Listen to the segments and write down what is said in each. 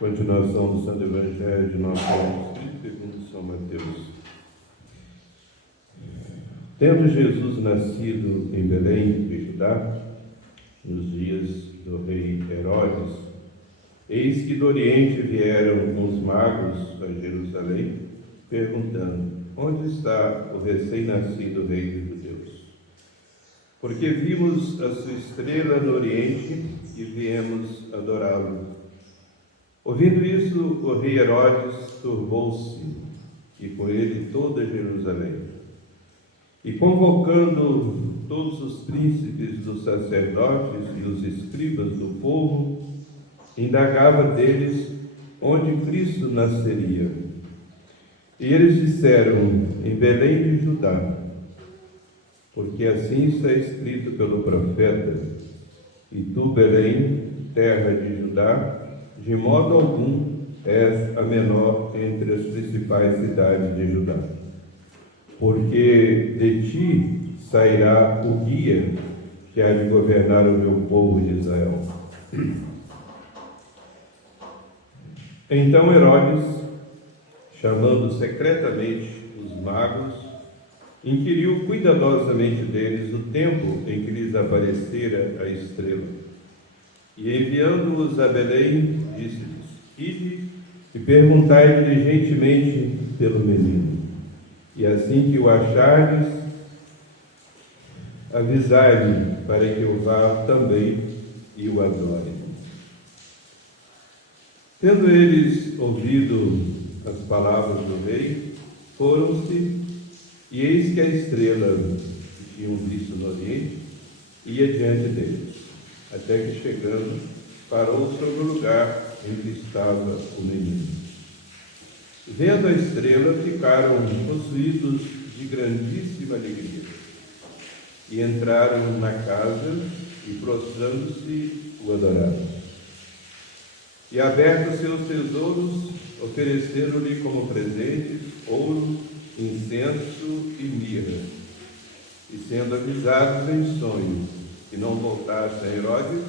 Continuação do Santo Evangelho de nosso Senhor Cristo segundo São Mateus. Tendo Jesus nascido em Belém de Judá, nos dias do rei Herodes, eis que do Oriente vieram uns magos a Jerusalém, perguntando: onde está o recém-nascido rei dos judeus? Porque vimos a sua estrela no Oriente e viemos adorá-lo. Ouvindo isso, o rei Herodes turbou-se, e com ele toda Jerusalém. E convocando todos os príncipes dos sacerdotes e os escribas do povo, indagava deles onde Cristo nasceria. E eles disseram: em Belém de Judá, porque assim está escrito pelo profeta: e tu, Belém, terra de Judá, de modo algum és a menor entre as principais cidades de Judá, porque de ti sairá o guia que há de governar o meu povo de Israel. Então Herodes, chamando secretamente os magos, inquiriu cuidadosamente deles o tempo em que lhes aparecera a estrela. E enviando-os a Belém, disse-lhes: ide e perguntai diligentemente pelo menino. E assim que o achardes, avisai-me, para que eu vá também e o adore. Tendo eles ouvido as palavras do rei, foram-se, e eis que a estrela que tinham visto no Oriente ia diante deles, até que, chegando, parou sobre o lugar em que estava o menino. Vendo a estrela, ficaram possuídos de grandíssima alegria, e entraram na casa, e prostrando-se, o adoraram. E, abertos seus tesouros, ofereceram-lhe como presentes ouro, incenso e mirra. E, sendo avisados em sonho que não voltassem a Herodes,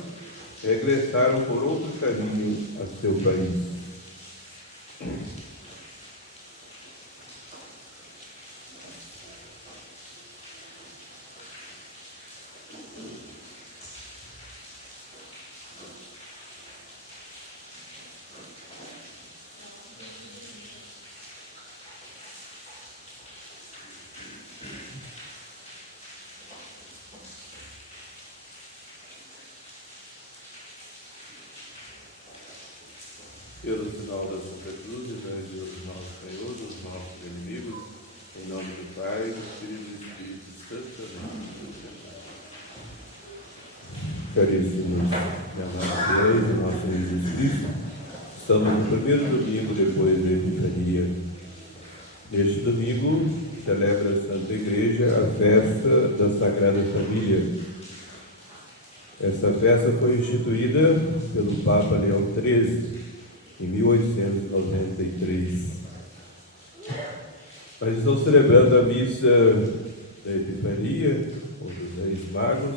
regressaram por outro caminho a seu país. Pelo sinal da Santa Cruz, evangelho do nosso Senhor, dos nossos inimigos, em nome do Pai, do Filho e do Espírito Santo. Caríssimos irmãos do nosso Senhor Jesus Cristo, estamos no primeiro domingo depois da Epifania. Neste domingo, celebra a Santa Igreja a festa da Sagrada Família. Essa festa foi instituída pelo Papa Leão XIII, em 1893. Nós estamos celebrando a missa da Epifania, ou dos Reis Magos,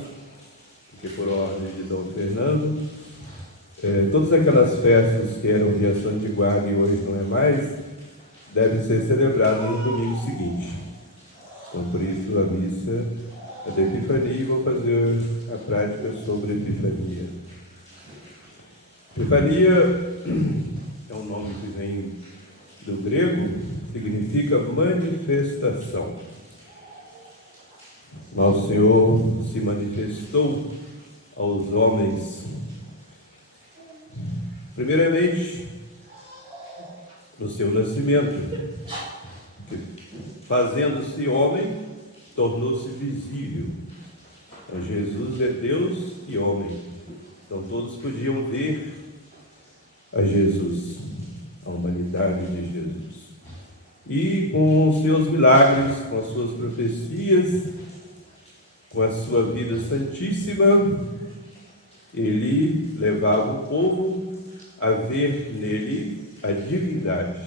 que por ordem de Dom Fernando. Todas aquelas festas que eram de ação de guarda e hoje não é mais, devem ser celebradas no domingo seguinte. Então, por isso, a missa da Epifania, e vou fazer a prática sobre a Epifania. Epifania é um nome que vem do grego, significa manifestação. Nosso Senhor se manifestou aos homens, primeiramente, no seu nascimento, que, fazendo-se homem, tornou-se visível. Então, Jesus é Deus e homem. Então, todos podiam ver a Jesus, a humanidade de Jesus. E com os seus milagres, com as suas profecias, com a sua vida santíssima, ele levava o povo a ver nele a divindade.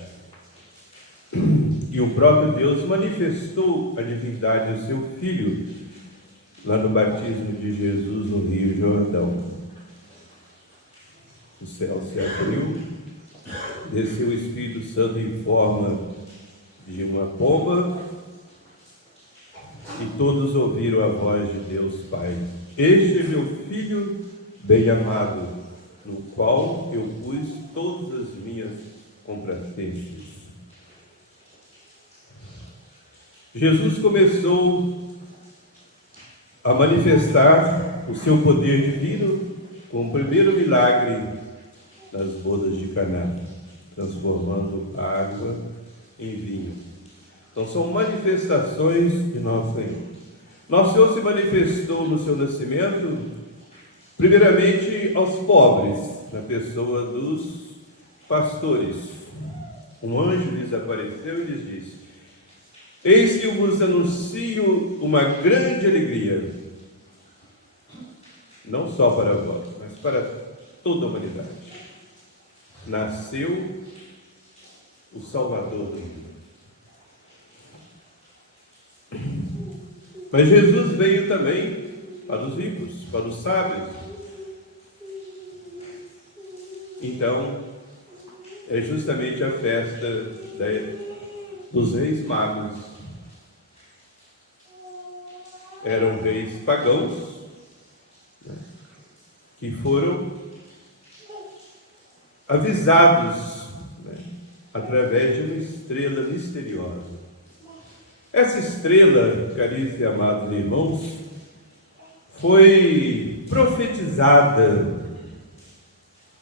E o próprio Deus manifestou a divindade do seu Filho lá no batismo de Jesus no Rio Jordão. O céu se abriu desceu o Espírito Santo em forma de uma pomba, e todos ouviram a voz de Deus Pai: Este é meu Filho bem-amado, no qual eu pus todas as minhas complacências. Jesus começou a manifestar o seu poder divino com o primeiro milagre nas bodas de Caná, transformando a água em vinho. Então são manifestações de Nosso Senhor. Nosso Senhor se manifestou no seu nascimento, primeiramente aos pobres, na pessoa dos pastores. Um anjo lhes apareceu e lhes disse: Eis que vos anuncio uma grande alegria, não só para vós, mas para toda a humanidade. Nasceu o Salvador do mundo. Mas Jesus veio também para os ricos, para os sábios. Então, é justamente a festa dos reis magos. Eram reis pagãos, né, que foram avisados, né, através de uma estrela misteriosa. Essa estrela, caríssimos e amados irmãos, foi profetizada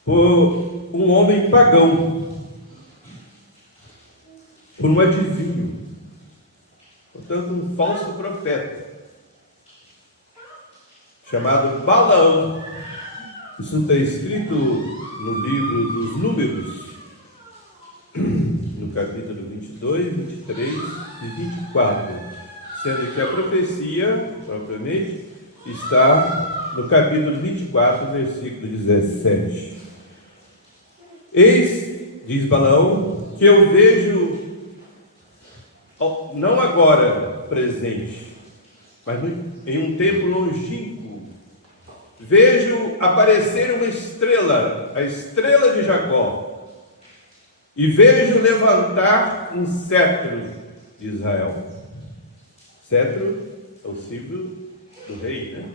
por um homem pagão, por um adivinho, portanto um falso profeta, chamado Balaão. Isso está escrito no livro dos Números, no capítulo 22, 23 e 24, sendo que a profecia, propriamente, está no capítulo 24, versículo 17. Eis, diz Balaão, que eu vejo, não agora presente, mas em um tempo longínquo, vejo aparecer uma estrela, a estrela de Jacó, e vejo levantar um cetro de Israel. Cetro é o símbolo do rei, né?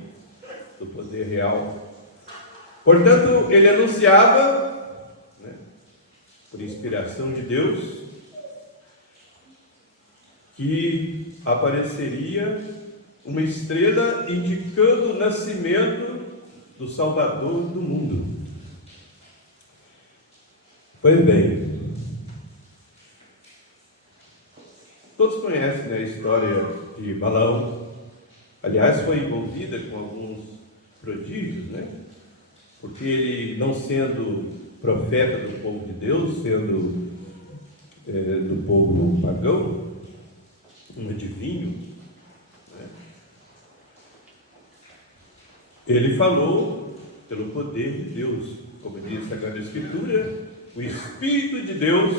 Do poder real. Portanto, ele anunciava, né, por inspiração de Deus, que apareceria uma estrela indicando o nascimento do Salvador do mundo. Pois bem, todos conhecem, né, a história de Balaão. Aliás, foi envolvida com alguns prodígios, né? Porque ele, não sendo profeta do povo de Deus, sendo do povo pagão, um adivinho, né, ele falou pelo poder de Deus, como diz a Sagrada Escritura. O Espírito de Deus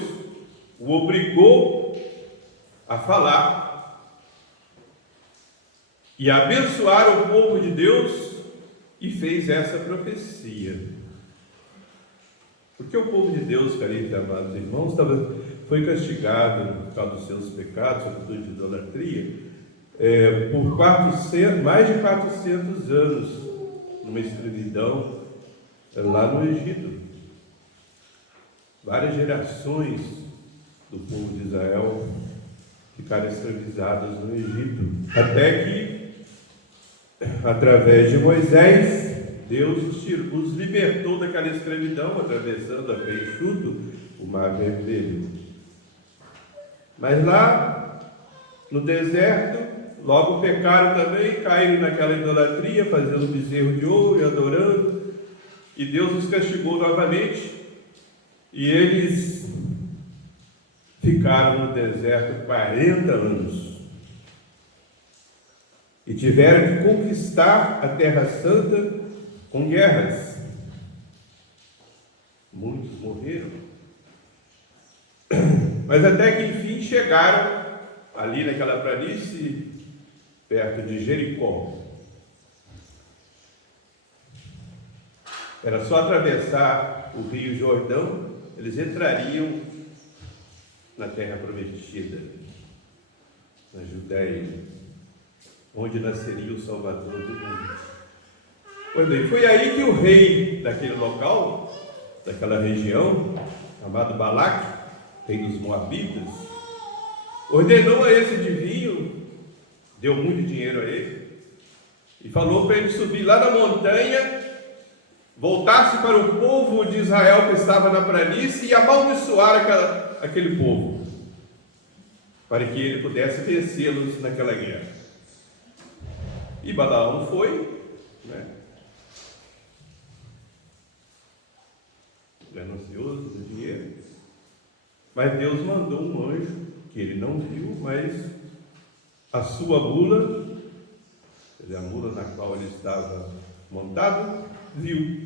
o obrigou a falar e a abençoar o povo de Deus, e fez essa profecia. Porque o povo de Deus, caríssimos e amados irmãos, foi castigado por causa dos seus pecados, sobretudo de idolatria, por mais de 400 anos, numa escravidão lá no Egito. Várias gerações do povo de Israel ficaram escravizadas no Egito, até que, através de Moisés, Deus os libertou daquela escravidão, atravessando a pé enxuto o Mar Vermelho. Mas lá no deserto, logo pecaram também, caíram naquela idolatria, fazendo bezerro de ouro e adorando, e Deus os castigou novamente, e eles ficaram no deserto 40 anos e tiveram que conquistar a Terra Santa com guerras. Muitos morreram, mas até que enfim chegaram ali naquela planície perto de Jericó. Era só atravessar o Rio Jordão, eles entrariam na terra prometida, na Judéia, onde nasceria o Salvador do mundo. Pois bem, foi aí que o rei daquele local, daquela região, chamado Balaque, rei dos Moabitas, ordenou a esse adivinho, deu muito dinheiro a ele, e falou para ele subir lá na montanha, voltar-se para o povo de Israel que estava na planície e amaldiçoar aquele povo, para que ele pudesse vencê-los naquela guerra. E Balaão foi, né? Ganancioso do dinheiro, mas Deus mandou um anjo, que ele não viu, mas a sua mula, a mula na qual ele estava montado, viu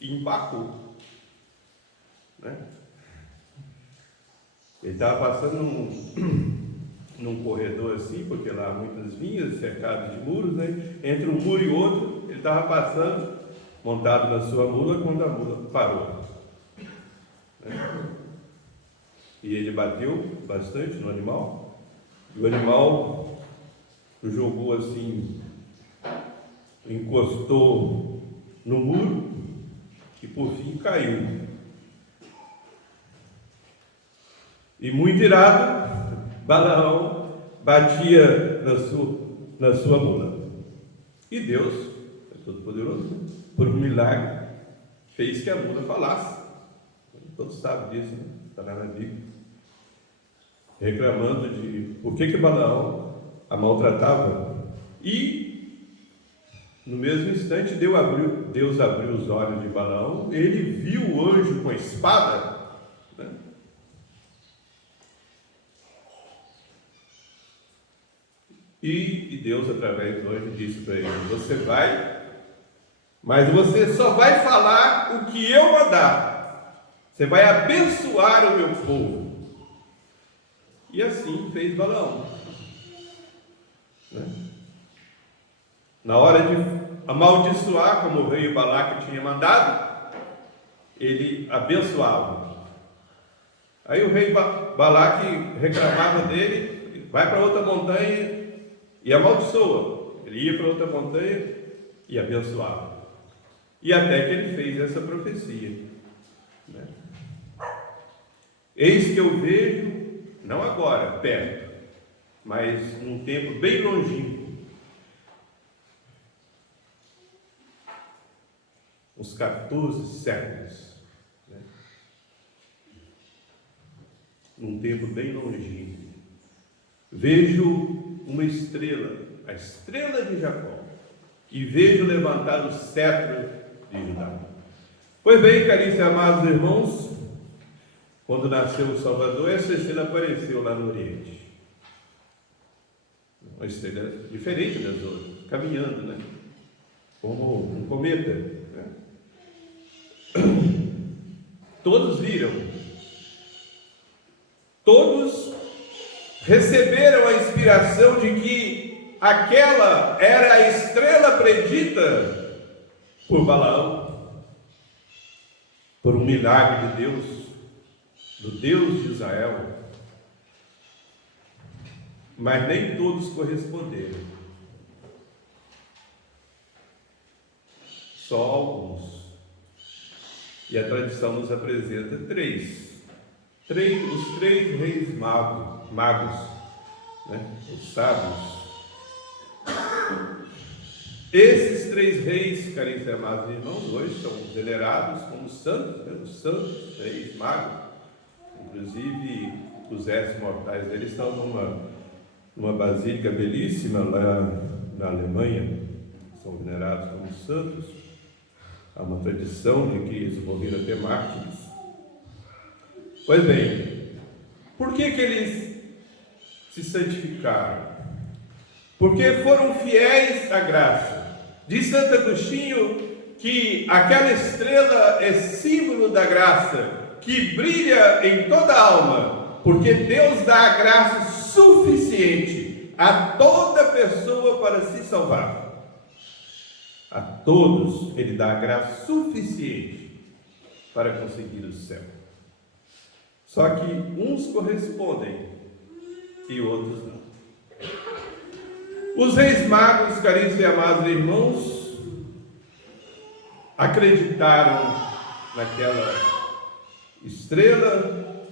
e empacou, né? Ele estava passando num corredor assim, porque lá há muitas vinhas cercadas de muros, né? Entre um muro e outro, ele estava passando, montado na sua mula, quando a mula parou, né? E ele bateu bastante no animal, e o animal o jogou assim, encostou no muro e por fim caiu. E muito irado, Balaão batia na sua mula. E Deus, é todo-poderoso, por um milagre, fez que a mula falasse. Todos sabem disso, né? Está lá na Bíblia. Reclamando de por que Balaão a maltratava. E no mesmo instante Deus abriu os olhos de Balaão. Ele viu o anjo com a espada, né? E Deus, através do anjo, disse para ele: você vai, mas você só vai falar o que eu mandar. Você vai abençoar o meu povo. E assim fez Balaão, né? Na hora de amaldiçoar, como o rei Balaque tinha mandado, ele abençoava. Aí o rei Balaque reclamava dele, vai para outra montanha e amaldiçoa. Ele ia para outra montanha e abençoava. E até que ele fez essa profecia, né? Eis que eu vejo, não agora, perto, mas num tempo bem longínquo, uns 14 séculos, né? Num tempo bem longínquo, vejo uma estrela, a estrela de Jacó, e vejo levantar o cetro de Judá. Pois bem, caríssimos e amados irmãos, quando nasceu o Salvador, essa estrela apareceu lá no Oriente. Uma estrela diferente das outras, caminhando, né? Como um cometa, né? Todos viram, todos receberam a inspiração de que aquela era a estrela predita por Balaão, por um milagre de Deus, do Deus de Israel. Mas nem todos corresponderam, só alguns. E a tradição nos apresenta os três reis magos, né? Os sábios. Esses 3 reis, caríssimos e amados irmãos, hoje são venerados como santos, né? Os santos reis magos. Inclusive, os restos mortais deles estão numa basílica belíssima lá na Alemanha, são venerados como santos. Há uma tradição de que eles morreram até mártires. Pois bem, por que eles se santificaram? Porque foram fiéis à graça. Diz Santo Agostinho que aquela estrela é símbolo da graça, que brilha em toda a alma, porque Deus dá a graça suficiente a toda pessoa para se salvar. A todos Ele dá a graça suficiente para conseguir o céu. Só que uns correspondem e outros não. Os reis magos, caríssimos e amados irmãos, acreditaram naquela estrela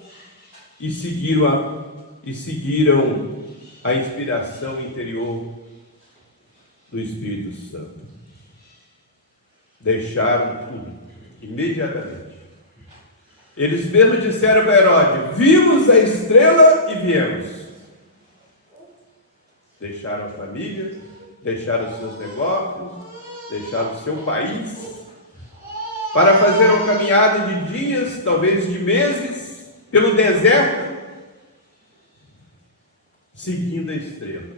e seguiram a inspiração interior do Espírito Santo. Deixaram tudo imediatamente. Eles mesmos disseram para Herodes: vimos a estrela e viemos. Deixaram a família, deixaram os seus negócios, deixaram o seu país, para fazer uma caminhada de dias, talvez de meses, pelo deserto, seguindo a estrela,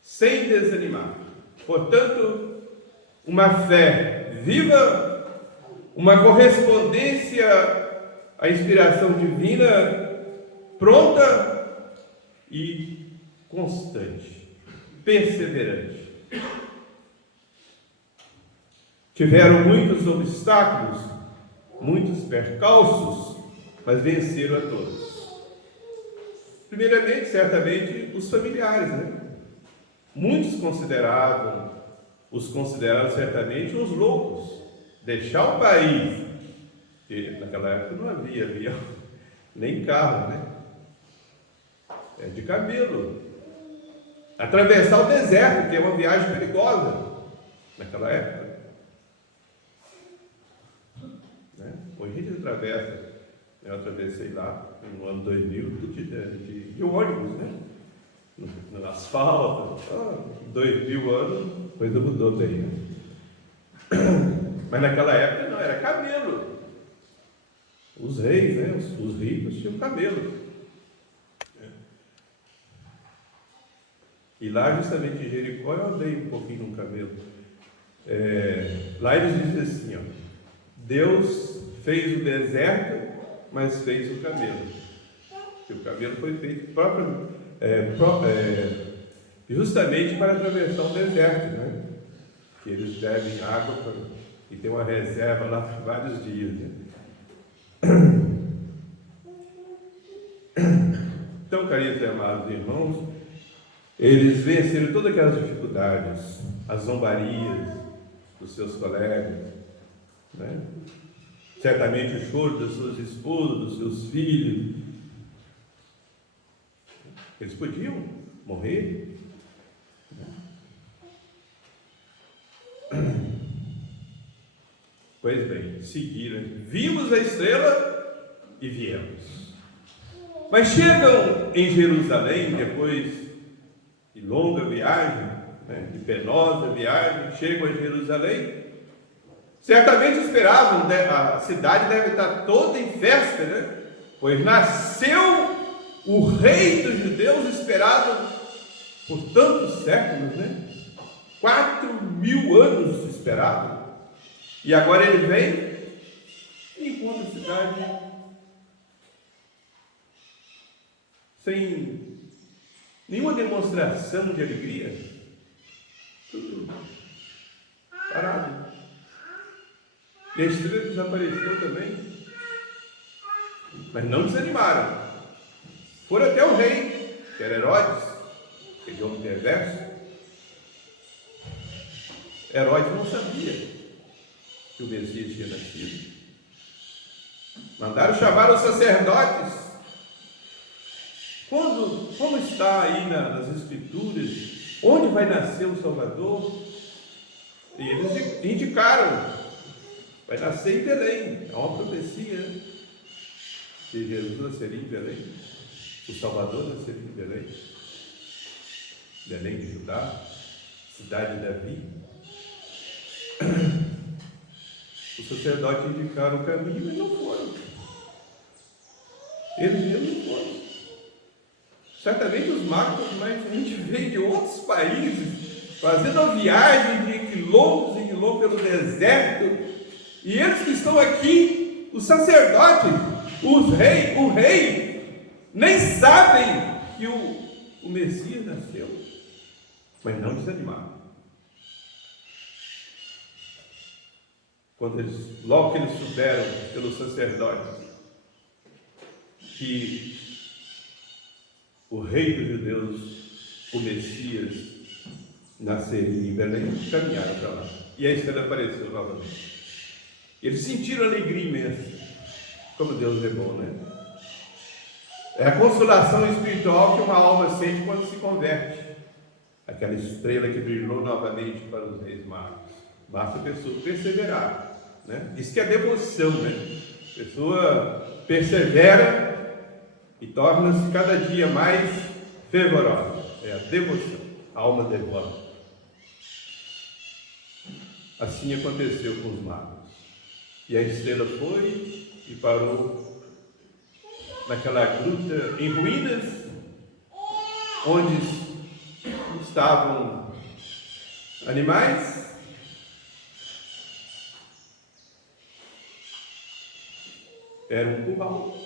sem desanimar. Portanto, uma fé viva, uma correspondência à inspiração divina, pronta e constante, perseverante. Tiveram muitos obstáculos, muitos percalços, mas venceram a todos. Primeiramente, certamente, os familiares, né? Muitos os consideraram certamente os loucos. Deixar o país, porque naquela época não havia avião, nem carro, né? É de camelo. Atravessar o deserto, que é uma viagem perigosa naquela época. Né? Hoje a gente atravessa, eu atravessei lá no ano 2000 de ônibus, né? No asfalto. 2000 anos, a coisa mudou bem, né? Mas naquela época não, era camelo. Os reis, né? Os ricos tinham camelo. E lá, justamente em Jericó, eu andei um pouquinho no camelo. Lá eles dizem assim, ó: Deus fez o deserto, mas fez o camelo. Porque o camelo foi feito justamente para atravessar o deserto, né? Que eles bebem água e tem uma reserva lá por vários dias, né? Então, caríssimos e amados irmãos, eles venceram todas aquelas dificuldades, as zombarias dos seus colegas, né? Certamente o choro das suas esposas, dos seus filhos. Eles podiam morrer, né? Pois bem, seguiram. Vimos a estrela e viemos. Mas chegam em Jerusalém, depois de longa viagem, né, de penosa viagem, chegam a Jerusalém. Certamente esperavam, né, a cidade deve estar toda em festa, né? Pois nasceu o rei dos judeus, esperado por tantos séculos, né? 4.000 anos esperado. E agora ele vem e encontra a cidade sem nenhuma demonstração de alegria. Tudo parado. E a estrela desapareceu também. Mas não desanimaram. Foram até o rei, que era Herodes, aquele homem perverso. Herodes não sabia que o Messias tinha nascido. Mandaram chamar os sacerdotes. Como está aí nas Escrituras, onde vai nascer o Salvador? E eles indicaram: vai nascer em Belém. É uma profecia, né? Que Jesus nasceria em Belém, o Salvador nasceria em Belém, Belém de Judá, cidade de Davi. Os sacerdotes indicaram o caminho e não foram. Eles mesmos não foram. Certamente os magos, mas a gente vem de outros países, fazendo a viagem de quilômetros e quilômetros pelo deserto, e eles que estão aqui, os sacerdotes, o rei, nem sabem que o Messias nasceu, mas não desanimaram. Logo que eles souberam pelos sacerdotes que o rei dos judeus, o Messias, nasceria em Belém, caminharam para lá. E a estrela apareceu novamente. Eles sentiram alegria imensa. Como Deus é bom, né? É a consolação espiritual que uma alma sente quando se converte. Aquela estrela que brilhou novamente para os reis magos. Basta a pessoa perseverar, né? Isso que é devoção, né? A pessoa persevera e torna-se cada dia mais fervorosa. É a devoção, a alma devota. Assim aconteceu com os magos. E a estrela foi e parou naquela gruta em ruínas, onde estavam animais. Era um curral.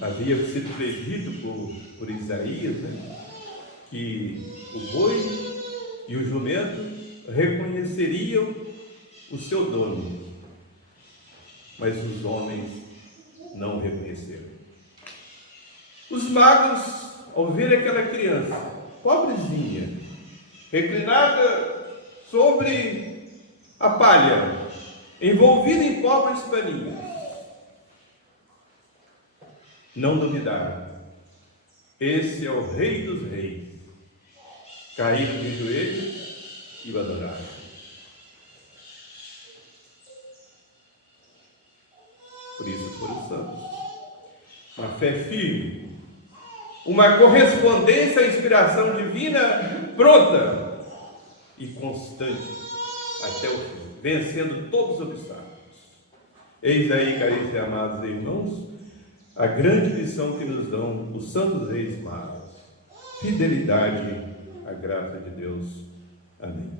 Havia sido predito por Isaías, né, que o boi e o jumento reconheceriam o seu dono, mas os homens não o reconheceram. Os magos, ao ver aquela criança, pobrezinha, reclinada sobre a palha, envolvida em pobres paninhos, não duvidaram. Esse é o Rei dos Reis. Caíram de joelhos e o adoraram. Por isso foram santos. Uma fé firme, uma correspondência à inspiração divina pronta e constante até o fim, vencendo todos os obstáculos. Eis aí, caríssimos e amados irmãos, a grande lição que nos dão os santos reis magos: fidelidade à graça de Deus. Amém.